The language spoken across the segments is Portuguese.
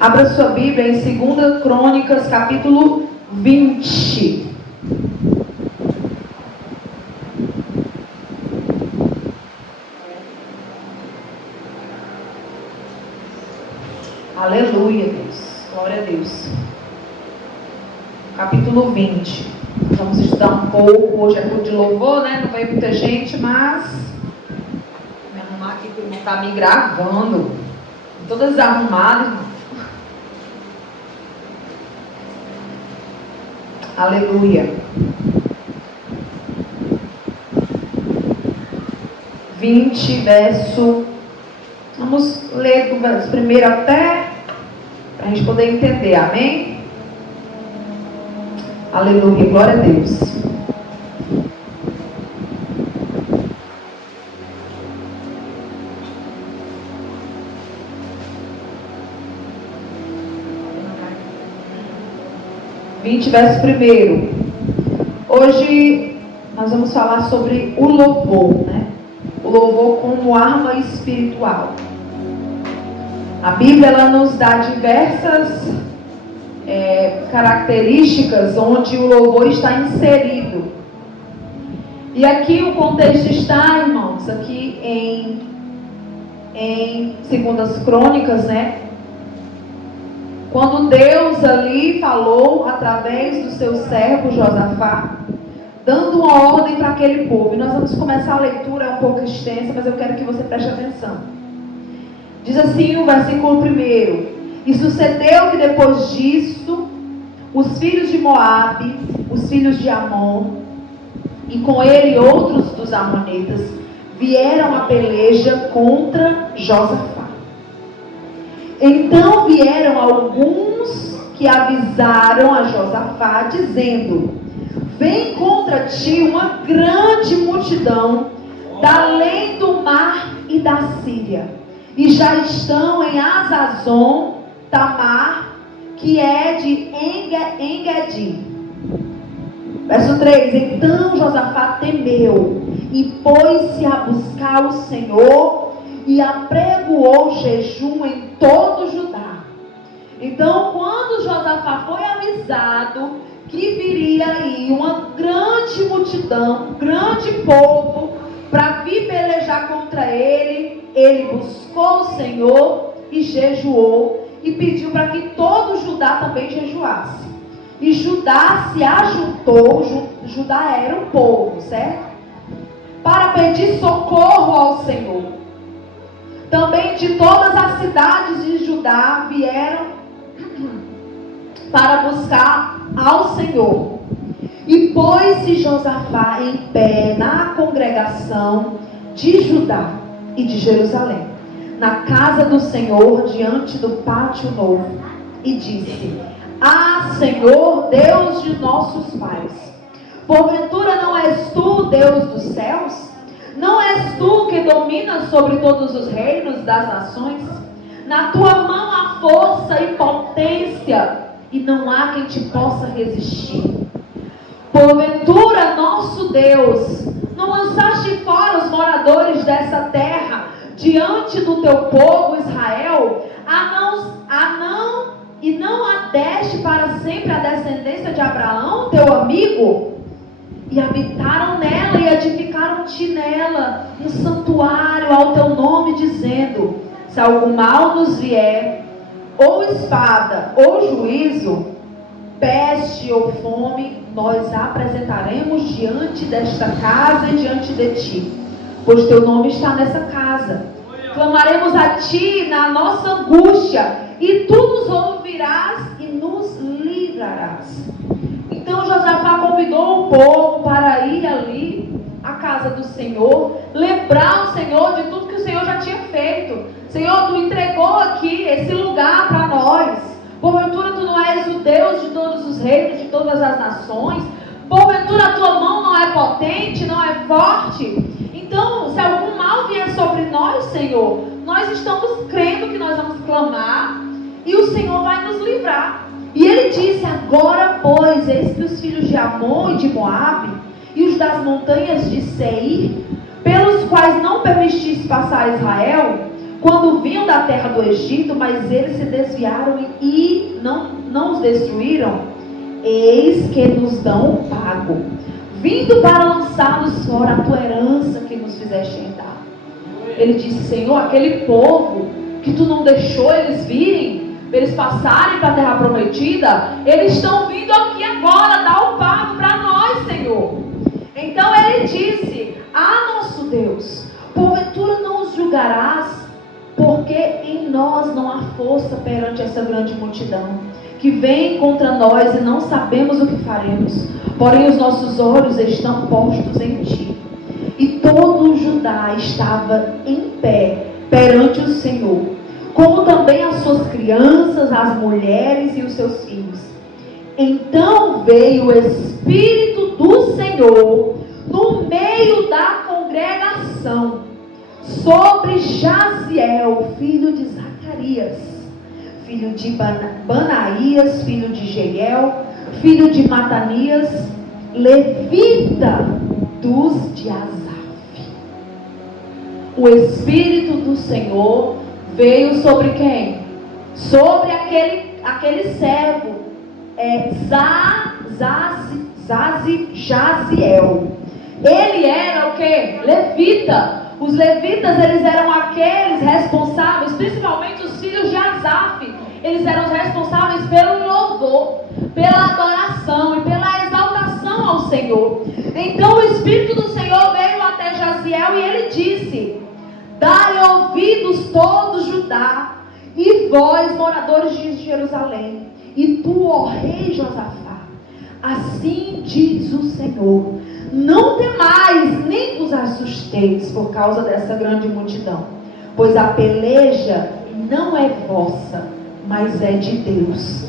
Abra sua Bíblia em 2 Crônicas, capítulo 20. Aleluia, Deus. Glória a Deus. Capítulo 20. Vamos estudar um pouco. Hoje é culto de louvor, né? Não veio muita gente, mas... Vou me arrumar aqui, porque o irmão está me gravando. Todas arrumadas, irmão. Aleluia. 20, verso... Vamos ler do verso primeiro até... para a gente poder entender, amém? Aleluia, glória a Deus. Verso primeiro. Hoje nós vamos falar sobre o louvor, né? O louvor como arma espiritual. A Bíblia ela nos dá diversas características onde o louvor está inserido. E aqui o contexto está, irmãos, aqui em 2 Crônicas, né? Quando Deus ali falou através do seu servo Josafá, dando uma ordem para aquele povo. E nós vamos começar a leitura, é um pouco extensa, mas eu quero que você preste atenção. Diz assim o versículo 1: E sucedeu que depois disso, os filhos de Moabe, os filhos de Amon, e com ele outros dos amonitas, vieram a peleja contra Josafá. Então vieram alguns que avisaram a Josafá, dizendo: Vem contra ti uma grande multidão, da além do mar e da Síria, e já estão em Azazon Tamar, que é de Engedi. Verso 3: Então Josafá temeu, e pôs-se a buscar o Senhor, e apregoou jejum em todo Judá. Então, quando Josafá foi avisado que viria aí uma grande multidão, um grande povo, para vir pelejar contra ele, ele buscou o Senhor e jejuou, e pediu para que todo Judá também jejuasse. E Judá se ajuntou, Judá era um povo, certo? Para pedir socorro ao Senhor. Também de todas as cidades de Judá vieram para buscar ao Senhor. E pôs-se Josafá em pé na congregação de Judá e de Jerusalém, na casa do Senhor, diante do pátio novo, e disse: Ah, Senhor, Deus de nossos pais, porventura não és tu, Deus dos céus? Não és tu que dominas sobre todos os reinos das nações? Na tua mão há força e potência, e não há quem te possa resistir. Porventura, nosso Deus, não lançaste fora os moradores dessa terra diante do teu povo Israel, e não a deste para sempre a descendência de Abraão, teu amigo? E habitaram nela e edificaram-te nela um santuário ao teu nome, dizendo: Se algum mal nos vier, ou espada, ou juízo, peste ou fome, nós apresentaremos diante desta casa e diante de ti, pois teu nome está nessa casa. Clamaremos a ti na nossa angústia, e tu nos ouvirás e nos livrarás. Então Josafá convidou o povo para ir ali à casa do Senhor, lembrar o Senhor de tudo que o Senhor já tinha feito. Senhor, tu entregou aqui esse lugar para nós. Porventura tu não és o Deus de todos os reinos, de todas as nações? Porventura a tua mão não é potente, não é forte? Então, se algum mal vier sobre nós, Senhor, nós estamos crendo que nós vamos clamar e o Senhor vai nos livrar. E ele disse: Agora, pois, eis que os filhos de Amon e de Moabe e os das montanhas de Seir, pelos quais não permitiste passar Israel, quando vinham da terra do Egito, mas eles se desviaram e não os destruíram. Eis que nos dão o pago, vindo para lançar-nos fora a tua herança que nos fizeste herdar. Ele disse: Senhor, aquele povo que tu não deixou eles virem, eles passarem para a terra prometida, eles estão vindo aqui agora dar o pago para nós, Senhor. Então ele disse: nosso Deus, porventura não os julgarás, porque em nós não há força perante essa grande multidão que vem contra nós e não sabemos o que faremos. Porém os nossos olhos estão postos em ti. E todo o Judá estava em pé perante o Senhor, como também as suas crianças, as mulheres e os seus filhos. Então veio o Espírito do Senhor no meio da congregação sobre Jaziel, filho de Zacarias, filho de Banaías, filho de Jeiel, filho de Matanias, levita dos de Asaf. O Espírito do Senhor veio sobre quem? Sobre aquele servo, Jaziel. Ele era o que? Levita. Os levitas, eles eram aqueles responsáveis, principalmente os filhos de Asaf. Eles eram os responsáveis pelo louvor, pela adoração e pela exaltação ao Senhor. Então o Espírito do Senhor veio até Jaziel e ele disse: dai ouvidos todos Judá, e vós, moradores de Jerusalém, e tu, ó rei Josafá, assim diz o Senhor: não temais, nem vos assusteis por causa dessa grande multidão, pois a peleja não é vossa, mas é de Deus.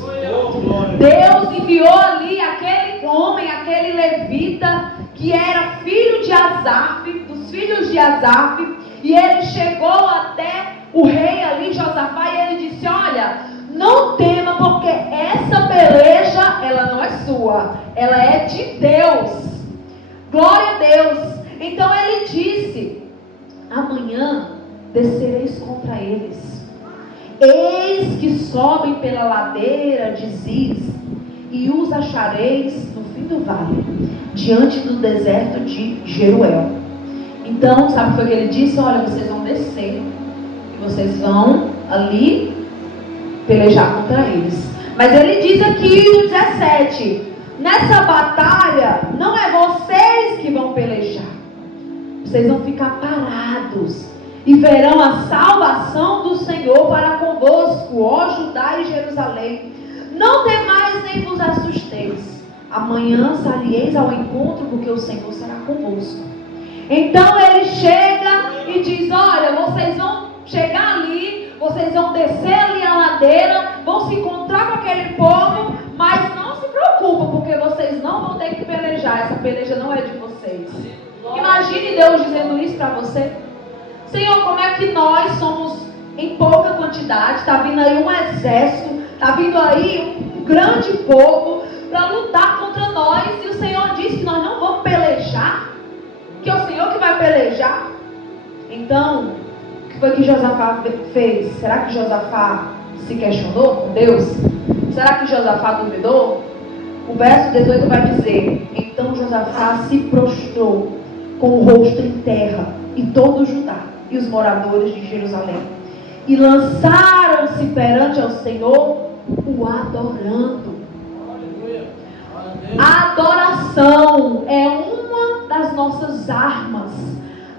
Deus enviou ali aquele homem, aquele levita, que era filho de Asaf, dos filhos de Asaf, e ele chegou até o rei ali, Josafá, e ele disse: olha, não tema, porque essa peleja, ela não é sua, ela é de Deus. Glória a Deus. Então ele disse: amanhã descereis contra eles. Eis que sobem pela ladeira de Ziz, e os achareis no fim do vale, diante do deserto de Jeruel. Então, sabe o que foi que ele disse? Olha, vocês vão descer, e vocês vão ali pelejar contra eles. Mas ele diz aqui no 17: nessa batalha, não é vocês que vão pelejar. Vocês vão ficar parados e verão a salvação do Senhor para convosco, ó Judá e Jerusalém. Não temais nem vos assusteis. Amanhã salieis ao encontro, porque o Senhor será convosco. Então ele chega e diz: olha, vocês vão chegar ali, vocês vão descer ali a ladeira, vão se encontrar com aquele povo, mas não se preocupem, porque vocês não vão ter que pelejar. Essa peleja não é de vocês. Imagine Deus dizendo isso para você. Senhor, como é que nós somos em pouca quantidade, está vindo aí um exército, está vindo aí um grande povo para lutar contra nós, e o Senhor diz que nós não vamos pelejar, que é o Senhor que vai pelejar. Então, o que foi que Josafá fez? Será que Josafá se questionou com Deus? Será que Josafá duvidou? O verso 18 vai dizer: então Josafá se prostrou com o rosto em terra, e todo o Judá e os moradores de Jerusalém, e lançaram-se perante ao Senhor, o adorando. A adoração é uma das nossas armas,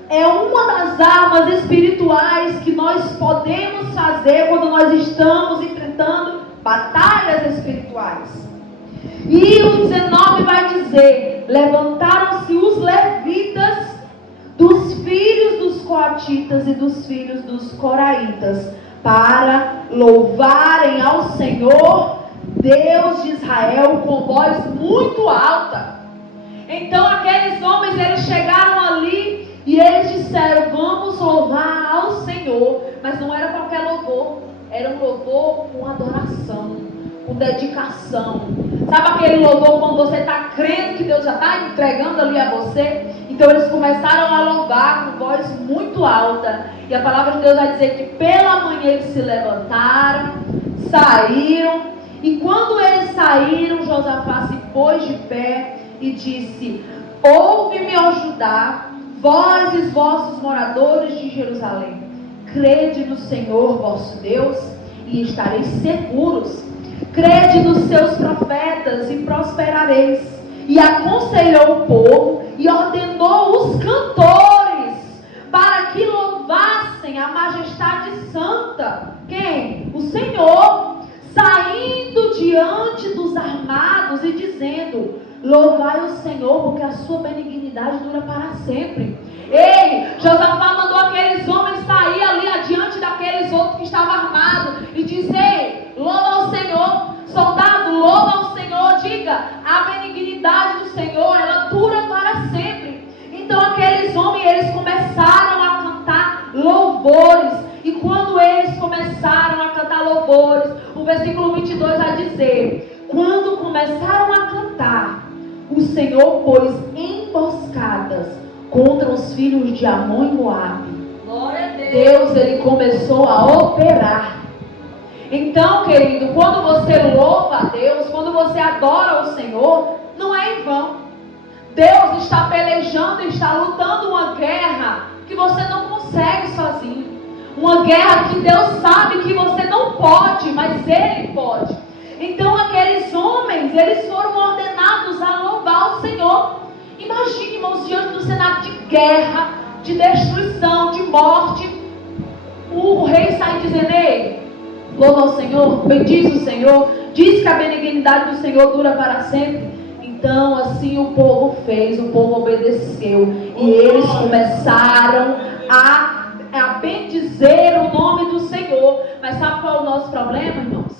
é uma das armas espirituais que nós podemos fazer quando nós estamos enfrentando batalhas espirituais. E o 19 vai dizer: levantaram-se os levitas dos filhos dos coatitas e dos filhos dos coraitas para louvarem ao Senhor, Deus de Israel, com voz muito alta. Então aqueles homens, eles chegaram ali e eles disseram: vamos louvar ao Senhor. Mas não era qualquer louvor, era um louvor com adoração, com dedicação. Sabe aquele louvor quando você está crendo que Deus já está entregando ali a você, Então eles começaram a louvar com voz muito alta. E a palavra de Deus vai dizer que pela manhã eles se levantaram, saíram. E quando eles saíram, Josafá se pôs de pé e disse: ouve-me, ó Judá, vós e os vossos moradores de Jerusalém. Crede no Senhor vosso Deus e estareis seguros. Crede nos seus profetas e prosperareis. E aconselhou o povo e ordenou os cantores para que louvassem a majestade santa. Quem? O Senhor, saindo diante dos armados e dizendo: louvai o Senhor, porque a sua benignidade dura para sempre. Ei, Josafá mandou aqueles homens sair ali adiante daqueles outros que estavam armados e dizer: louva o Senhor, soldado, louva o Senhor, diga, a benignidade do Senhor, ela dura para sempre. Então aqueles homens, eles começaram a cantar louvores, e quando eles começaram a cantar louvores, o versículo 22 vai dizer: quando começaram a cantar, o Senhor pôs emboscadas contra os filhos de Amon e Moabe. Glória a Deus. Deus, ele começou a operar. Então, querido, quando você louva a Deus, quando você adora o Senhor, não é em vão. Deus está pelejando, está lutando uma guerra que você não consegue sozinho. Uma guerra que Deus sabe que você não pode, mas Ele pode. Então aqueles homens, eles foram ordenados a louvar o Senhor. Imagine, irmãos, diante do cenário de guerra, de destruição, de morte, o rei sai dizendo: ei, louva o Senhor, bendiz o Senhor, diz que a benignidade do Senhor dura para sempre. Então assim o povo fez, o povo obedeceu, e eles começaram a bendizer o nome do Senhor. Mas sabe qual é o nosso problema, irmãos?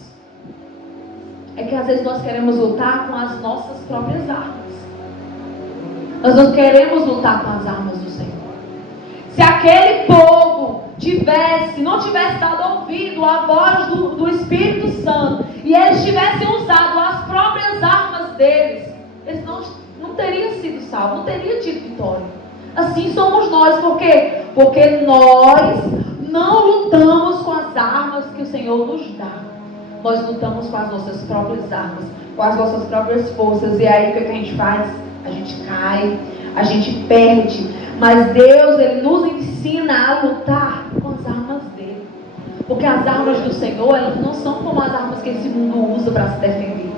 É que às vezes nós queremos lutar com as nossas próprias armas. Nós não queremos lutar com as armas do Senhor. Se aquele povo não tivesse dado ouvido à voz do Espírito Santo, e eles tivessem usado as próprias armas deles, eles não teriam sido salvos, não teriam tido vitória. Assim somos nós. Por quê? Porque nós não lutamos com as armas que o Senhor nos dá. Nós lutamos com as nossas próprias armas, com as nossas próprias forças. E aí o que a gente faz? A gente cai, a gente perde. Mas Deus, Ele nos ensina a lutar com as armas dele. Porque as armas do Senhor, elas não são como as armas que esse mundo usa para se defender.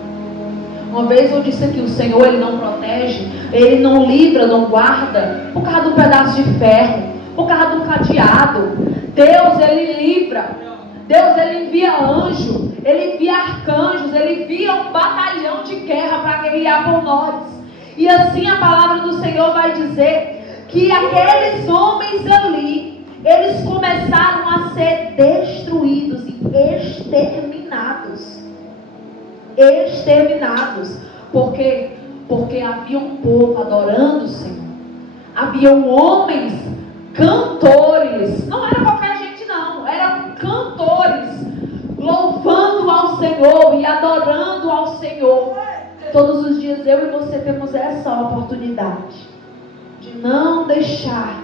Uma vez eu disse que o Senhor, Ele não protege, Ele não livra, não guarda por causa de um pedaço de ferro, por causa de um cadeado. Deus, Ele livra. Deus, Ele envia anjo, Ele envia arcanjos, Ele envia um batalhão de guerra para guerrear por nós. E assim a palavra do Senhor vai dizer que aqueles homens ali, eles começaram a ser destruídos e exterminados. Exterminados. Por quê? Porque havia um povo adorando o Senhor. Haviam homens, cantores. Não era qualquer gente não. Eram cantores. Louvando ao Senhor e adorando ao Senhor. Todos os dias eu e você temos essa oportunidade de não deixar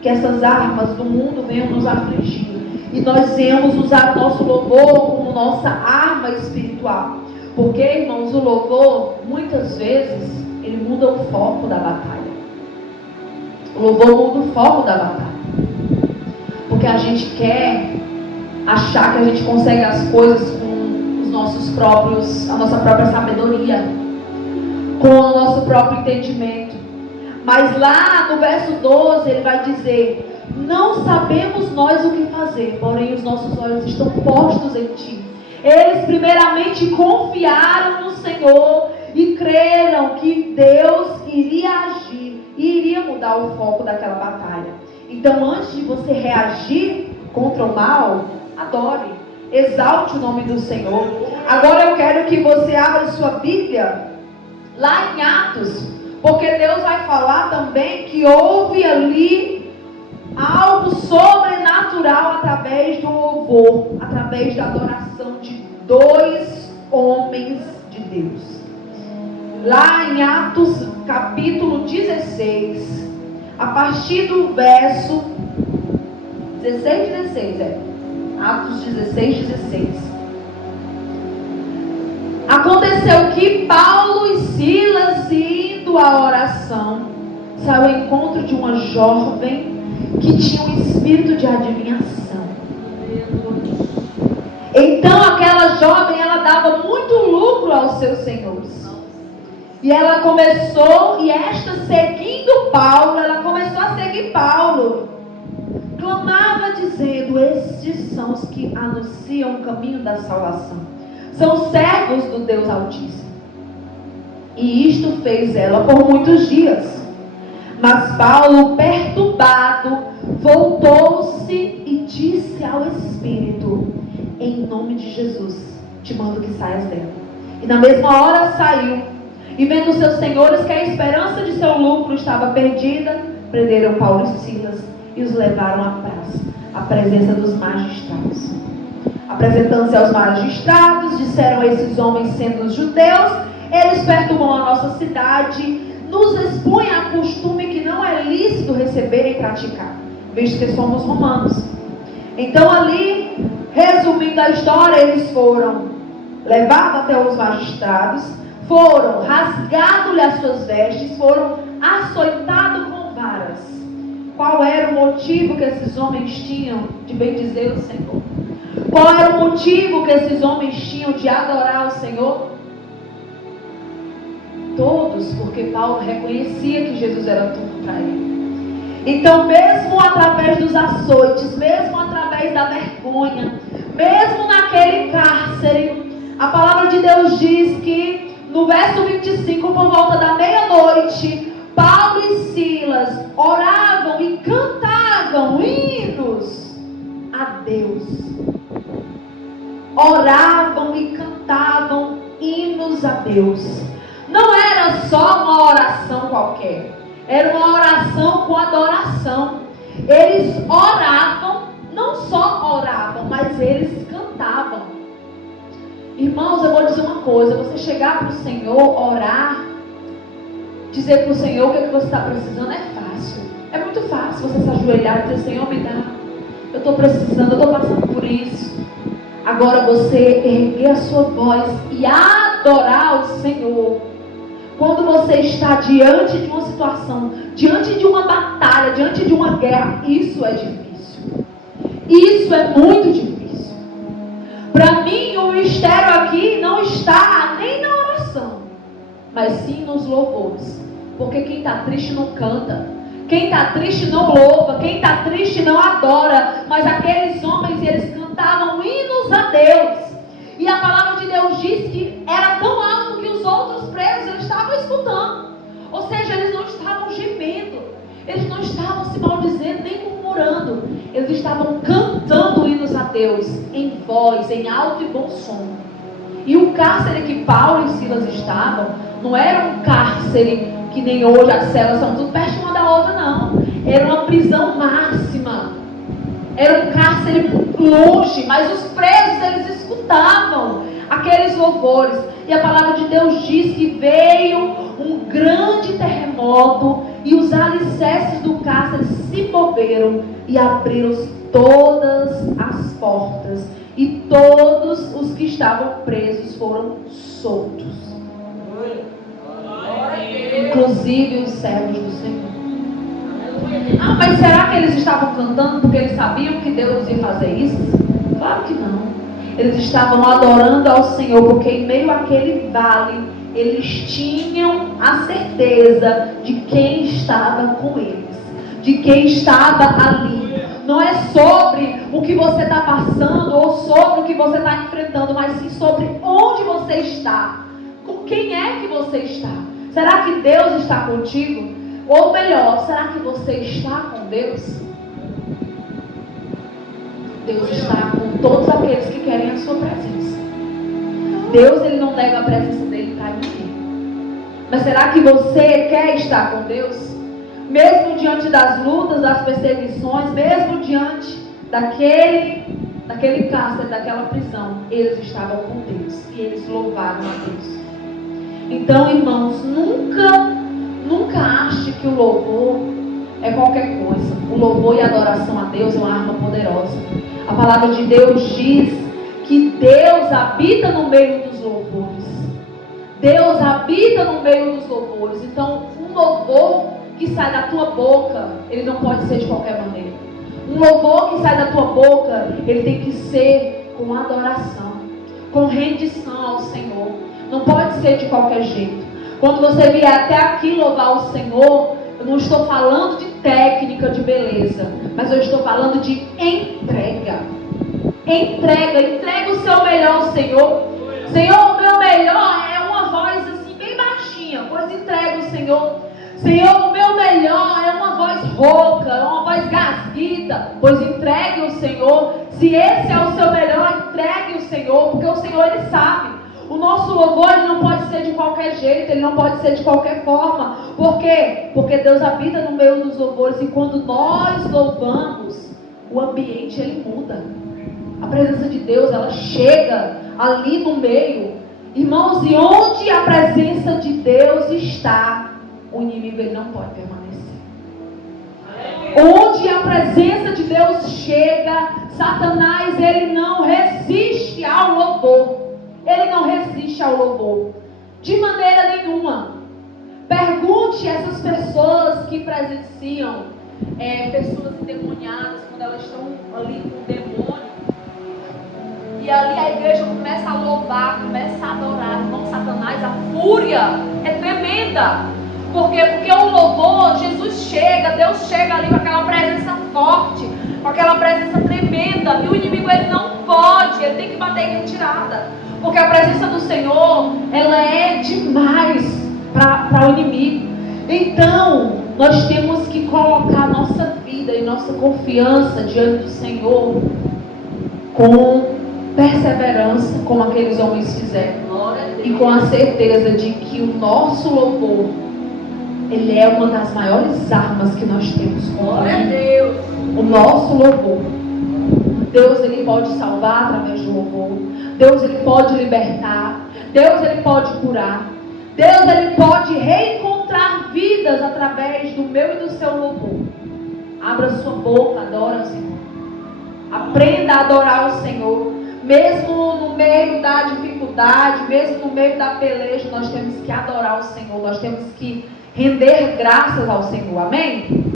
que essas armas do mundo venham nos afligir. E nós venhamos usar o nosso louvor como nossa arma espiritual. Porque, irmãos, o louvor, muitas vezes, ele muda o foco da batalha. O louvor muda o foco da batalha. Porque a gente quer achar que a gente consegue as coisas com a nossa própria sabedoria, com o nosso próprio entendimento. Mas lá no verso 12, ele vai dizer: não sabemos nós o que fazer, porém os nossos olhos estão postos em ti. Eles primeiramente confiaram no Senhor e creram que Deus iria agir e iria mudar o foco daquela batalha. Então, antes de você reagir contra o mal, adore, exalte o nome do Senhor. Agora eu quero que você abra sua Bíblia lá em Atos, porque Deus vai falar também que houve ali algo sobrenatural através do louvor, através da adoração de dois homens de Deus. Lá em Atos capítulo 16, partir do verso 16, Atos 16. Aconteceu que Paulo e Silas, indo à oração, saiu ao encontro de uma jovem que tinha um espírito de adivinhação. Então aquela jovem, ela dava muito lucro aos seus senhores. E ela começou, e esta seguindo Paulo, ela começou a seguir Paulo. Clamava dizendo: estes são os que anunciam o caminho da salvação. São servos do Deus Altíssimo. E isto fez ela por muitos dias. Mas Paulo, perturbado, voltou-se e disse ao Espírito: em nome de Jesus, te mando que saias dela. E na mesma hora saiu. E vendo seus senhores que a esperança de seu lucro estava perdida, prenderam Paulo e Silas e os levaram à praça, à presença dos magistrados. Apresentando-se aos magistrados, disseram a esses homens, sendo os judeus: eles perturbam a nossa cidade, nos expõem a costume que não é lícito receber e praticar, visto que somos romanos. Então ali, resumindo a história, eles foram levados até os magistrados, foram rasgados-lhe as suas vestes, foram açoitados com varas. Qual era o motivo que esses homens tinham de bendizer o Senhor? Qual era o motivo que esses homens tinham de adorar o Senhor? Todos, porque Paulo reconhecia que Jesus era tudo para ele. Então, mesmo através dos açoites, mesmo através da vergonha, mesmo naquele cárcere, a palavra de Deus diz que no verso 25, por volta da meia-noite, Paulo e Silas oravam e cantavam hinos a Deus. Oravam e cantavam hinos a Deus. Não era só uma oração qualquer, era uma oração com adoração. Eles oravam, não só oravam, mas eles cantavam. Irmãos, eu vou dizer uma coisa: você chegar para o Senhor, orar, dizer para o Senhor o que você está precisando é fácil. É muito fácil você se ajoelhar e dizer: Senhor, me dá, eu estou precisando, eu estou passando por isso. Agora você erguer a sua voz e adorar o Senhor, quando você está diante de uma situação, diante de uma batalha, diante de uma guerra, isso é difícil. Isso é muito difícil. Para mim, o mistério aqui não está nem na oração, mas sim nos louvores. Porque quem está triste não canta, quem está triste não louva, quem está triste não adora. Mas aqueles homens, eles cantavam hinos a Deus. E a palavra de Deus diz que era tão alto que os outros presos eles estavam escutando. Ou seja, eles não estavam gemendo, eles não estavam se maldizendo nem murmurando. Eles estavam cantando hinos a Deus em voz, em alto e bom som. E o cárcere que Paulo e Silas estavam não era um cárcere que nem hoje as celas são tudo perto uma da outra, não. Era uma prisão máxima. Era um cárcere longe, mas os presos eles escutavam aqueles louvores. E a palavra de Deus diz que veio um grande terremoto e os alicerces do cárcere se moveram e abriram todas as portas. E todos os que estavam presos foram soltos. Inclusive os servos do Senhor. Ah, mas será que eles estavam cantando porque eles sabiam que Deus ia fazer isso? Claro que não. Eles estavam adorando ao Senhor porque em meio àquele vale eles tinham a certeza de quem estava com eles, de quem estava ali. Não é sobre o que você está passando ou sobre o que você está enfrentando, mas sim sobre onde você está, com quem é que você está. Será que Deus está contigo? Ou melhor, será que você está com Deus? Deus está com todos aqueles que querem a sua presença. Deus, ele não nega a presença dele para ninguém. Mas será que você quer estar com Deus? Mesmo diante das lutas, das perseguições, mesmo diante daquele cárcere, daquela prisão, eles estavam com Deus e eles louvaram a Deus. Então, irmãos, nunca ache que o louvor é qualquer coisa. O louvor e a adoração a Deus é uma arma poderosa. A palavra de Deus diz que Deus habita no meio dos louvores. Deus habita no meio dos louvores. Então, um louvor que sai da tua boca, ele não pode ser de qualquer maneira. Um louvor que sai da tua boca, ele tem que ser com adoração, com rendição ao Senhor. Não pode ser de qualquer jeito. Quando você vier até aqui louvar o Senhor, eu não estou falando de técnica, de beleza, mas eu estou falando de entrega. Entrega o seu melhor ao Senhor. Senhor, o meu melhor é uma voz assim bem baixinha, pois entrega o Senhor. Senhor, o meu melhor é uma voz rouca, é uma voz gasguita, pois entregue o Senhor. Se esse é o seu melhor, entregue o Senhor, porque o Senhor, Ele sabe. O nosso louvor, ele não pode ser de qualquer jeito, ele não pode ser de qualquer forma. Por quê? Porque Deus habita no meio dos louvores, e quando nós louvamos, o ambiente ele muda. A presença de Deus, ela chega ali no meio. Irmãos, e onde a presença de Deus está, o inimigo ele não pode permanecer. Onde a presença de Deus chega, Satanás ele não resiste ao louvor. Ele não resiste ao louvor, de maneira nenhuma. Pergunte a essas pessoas que presenciam pessoas endemoniadas, quando elas estão ali com o demônio, e ali a igreja começa a louvar, começa a adorar. Irmão, Satanás, a fúria é tremenda. Por quê? Porque o louvor, Jesus chega, Deus chega ali com aquela presença forte, com aquela presença tremenda, e o inimigo ele não pode, ele tem que bater em retirada. Porque a presença do Senhor, ela é demais para o inimigo. Então, nós temos que colocar nossa vida e nossa confiança diante do Senhor com perseverança, como aqueles homens fizeram. E com a certeza de que o nosso louvor, ele é uma das maiores armas que nós temos contra Deus. O nosso louvor. Deus, ele pode salvar através do louvor. Deus, ele pode libertar. Deus, ele pode curar. Deus, ele pode reencontrar vidas através do meu e do seu louvor. Abra sua boca, adora o Senhor. Aprenda a adorar o Senhor. Mesmo no meio da dificuldade, mesmo no meio da peleja, nós temos que adorar o Senhor. Nós temos que render graças ao Senhor. Amém?